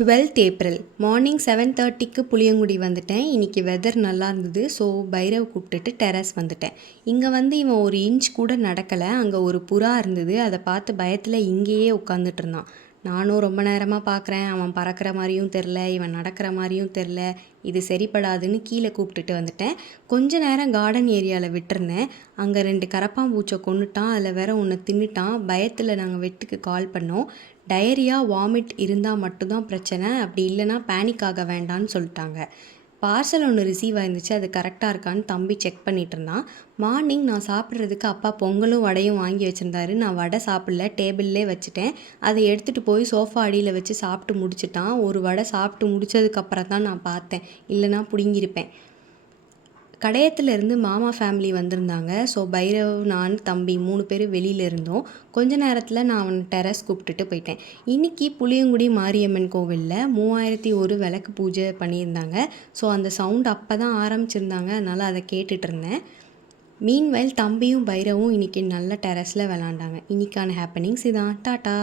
12th April morning 7:30க்கு Puliyangudi வந்துட்டேன். இன்றைக்கி weather நல்லா இருந்தது. ஸோ பைரவ் கூப்பிட்டுட்டு டெரஸ் வந்துட்டேன். இங்கே வந்து இவன் ஒரு இன்ச் கூட நடக்கலை. அங்கே ஒரு புறா இருந்தது. அதை பார்த்து பயத்தில் இங்கேயே உட்காந்துட்டு இருந்தான். நானும் ரொம்ப நேரமாக பார்க்குறேன். அவன் பறக்கிற மாதிரியும் தெரில, இவன் நடக்கிற மாதிரியும் தெரில. இது சரிப்படாதுன்னு கீழே கூப்பிட்டுட்டு வந்துட்டேன். கொஞ்ச நேரம் கார்டன் ஏரியாவில் விட்டுருந்தேன். அங்கே 2 கரப்பாம்பூச்சை கொன்னுட்டான். அதில் வேற ஒன்று தின்னுட்டான். பயத்தில் நாங்கள் வெட்டுக்கு கால் பண்ணோம். டயரியா வாமிட் இருந்தால் மட்டும்தான் பிரச்சனை, அப்படி இல்லைனா பேனிக் ஆக வேண்டான்னு சொல்லிட்டாங்க. பார்சல் ஒன்று ரிசீவ் ஆயிருந்துச்சு. அது கரெக்டாக இருக்கான்னு தம்பி செக் பண்ணிகிட்டு இருந்தான். மார்னிங் நான் சாப்பிட்றதுக்கு அப்பா பொங்கலும் வடையும் வாங்கி வச்சுருந்தாரு. நான் வடை சாப்பிடல, டேபிள்லே வச்சுட்டேன். அதை எடுத்துகிட்டு போய் சோஃபா அடியில் வச்சு சாப்பிட்டு முடிச்சிட்டான். ஒரு வடை சாப்பிட்டு முடித்ததுக்கப்புறம் தான் நான் பார்த்தேன், இல்லைனா பிடுங்கியிருப்பேன். கடையத்துலேருந்து மாமா ஃபேமிலி வந்திருந்தாங்க. ஸோ பைரவ், நான், தம்பி 3 பேர் வெளியில் இருந்தோம். கொஞ்ச நேரத்தில் நான் அவனை டெரஸ் கூப்பிட்டுட்டு போயிட்டேன். இன்றைக்கி புளியங்குடி மாரியம்மன் கோவிலில் 3001 விளக்கு பூஜை பண்ணியிருந்தாங்க. ஸோ அந்த சவுண்ட் அப்போ தான் ஆரம்பிச்சிருந்தாங்க. அதனால் அதை கேட்டுட்டு இருந்தேன். மீன்வைல் தம்பியும் பைரவும் இன்றைக்கி நல்ல டெரஸில் விளாண்டாங்க. இன்றைக்கான ஹேப்பனிங்ஸ் இதான். டாட்டா.